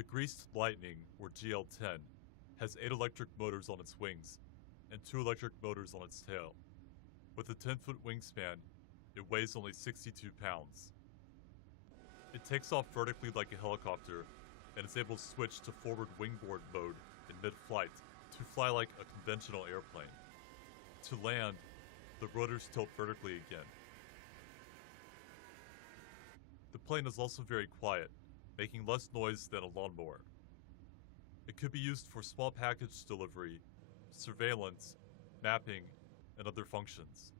The Greased Lightning, or GL-10, has 8 electric motors on its wings and 2 electric motors on its tail. With a 10-foot wingspan, it weighs only 62 pounds. It takes off vertically like a helicopter and is able to switch to forward wing-borne mode in mid-flight to fly like a conventional airplane. To land, the rotors tilt vertically again. The plane is also very quiet, making less noise than a lawnmower. It could be used for small package delivery, surveillance, mapping, and other functions.